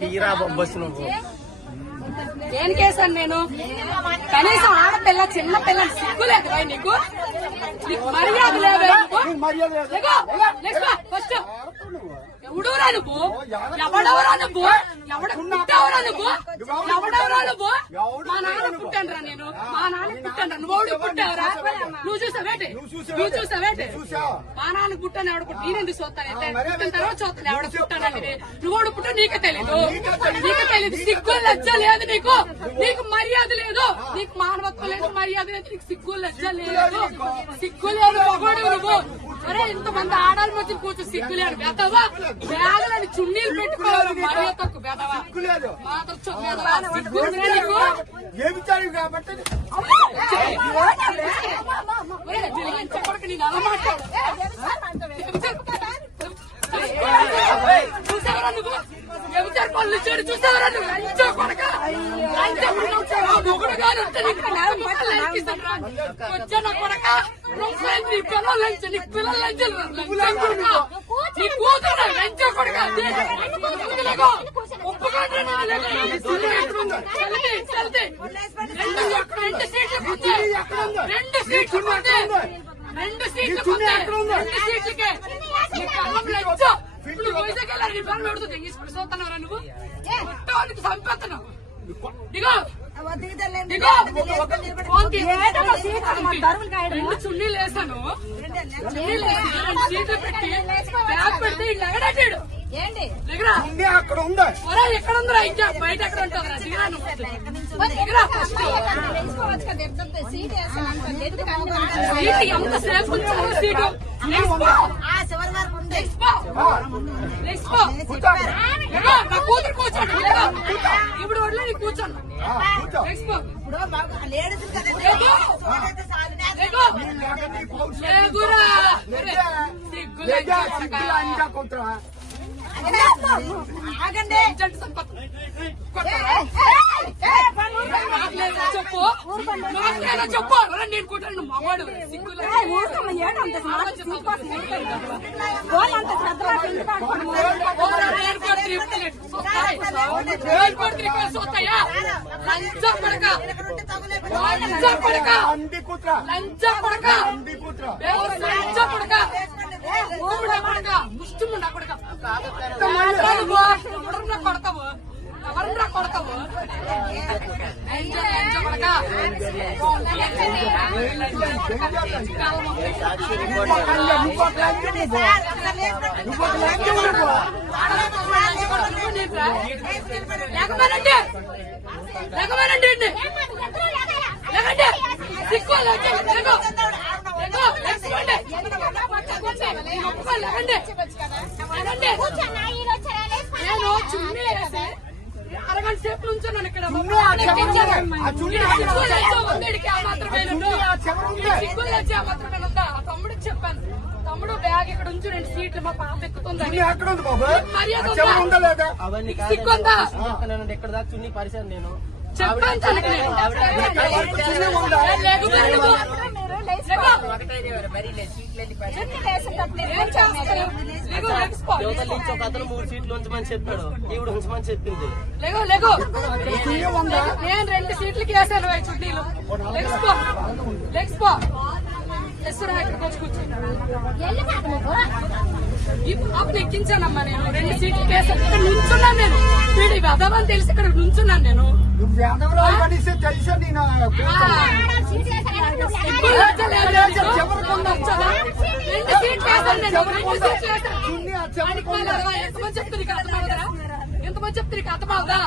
తీరా బస్సు నువ్వు ఏం కేసాను నేను? కనీసం ఆడపిల్ల చిన్న పిల్ల సిగ్గులేదు నీకు? మర్యాద లేదా? ఫస్ట్ ఎవడురా నువ్వు? ఎవడెవరా నువ్వు? ఎవడ పుట్టావరా నువ్వు? ఎవడెవరా నువ్వు? మా నాన్న పుట్టాను రా నేను. మా నాన్న పుట్టాను. నువ్వు పుట్టావరా? నువ్వు చూసావేంటి? నువ్వు చూసావేంటి? మా నాన్న పుట్టాను. ఎవడ పుట్టి నేనెందుకు చూస్తానైతే? పుట్టిన తర్వాత చూస్తాను ఎవడ పుట్టానండి. నువ్వు పుట్టా నీకే తెలీదు. నీకే తెలీదు. సిగ్గు లజ్జ లేదు నీకు. నీకు మర్యాద లేదు. నీకు మానవత్వం లేదు, మర్యాద లేదు. నీకు సిగ్గు లజ్జ లేదు. సిగ్గు లేదు మగోడు నువ్వు. అరే ఇంతమంది ఆడాలి మధ్య కూర్చో సిగ్గు లేదు. బెదవా బ్యాగులని చున్నీలు పెట్టుకోవాలి. మర్యాద తక్కువ బెదవా సిగ్గు నీకు. చెప్పడానికి నేను అలా మాట్లాడు. చూసావరా నువ్వు? ఎవరు పనులు చేయడు చూసావరా నువ్వు? లంచో కొడక మొగుడు గారు వచ్చా నా కొడక నీ పిల్లలు లంచ నీ పిల్లలు లంచాలు నీ కూతురు లంచో కొడక రెండు సీట్లకే ఇప్పుడు వైజాగ్ వెళ్ళారు. నీ పనులు పెడుతుంది ఇప్పుడు చూస్తున్నారా నువ్వు? మొత్తానికి చంపేస్తున్నావు. దిగో రెండు చున్నీలు వేసాను. సీట్లు పెట్టి బ్యాగ్ పెట్టి ఎగడాడు. అక్కడ ఉందా? ఎక్కడ ఉందిరా? ఇంకా బయట ఎక్కడ ఉంటుందిరా? దిగరా ఫస్ట్. ఎంతసేపు ఉంచారు సీటు? నా కూతురు కూర్చోండి. ఇప్పుడు వడ్లే నీ కూర్చోండి. చెప్పు చెప్పు నేను కూర్చోండి. మగవాడు చూస్తాయా? లంచ పడక లంచ పడక లంచ పడక లంచ పడక పడక ముష్టిముండా పడక ఎవరన్నా కొడతావు? ఎవరన్నా కొడతావు? లేకపోయినండి నేను చున్నీ వేసి అరగంట సేపు నుంచున్నాను ఇక్కడ. తమ్ముడికి చెప్పాను, తమ్ముడు బ్యాగ్ ఇక్కడ ఉంచు, 2 సీట్లు మా పాప ఎక్కుతుంది. సిగ్గుందా? ఎక్కడ దాకా చున్నీ పరిచయం నేను చెప్పాను. ఒక అతను 3 సీట్లు ఉంచమని చెప్పాడు, ఈవిడ ఉంచమని చెప్పింది. నేను 2 సీట్లకి వేసాను చుట్టీలు. ఇక్కడికి వచ్చి కూర్చొని ఈ పాపను ఎక్కించానమ్మా. నేను 2 సీట్లకి వేసాను. ఇక్కడ నుంచున్నాను నేను. వీడి వెదవని తెలిసి ఇక్కడ నుంచున్నాను నేను. తెలుసా? నేను 2 సీట్లు వేసాను నేను. 2 సీట్లు ఎంతమంది చెప్తే నీకు అర్థమవుతారా? ఎంతమంది చెప్తే నీకు అర్థమవుదా?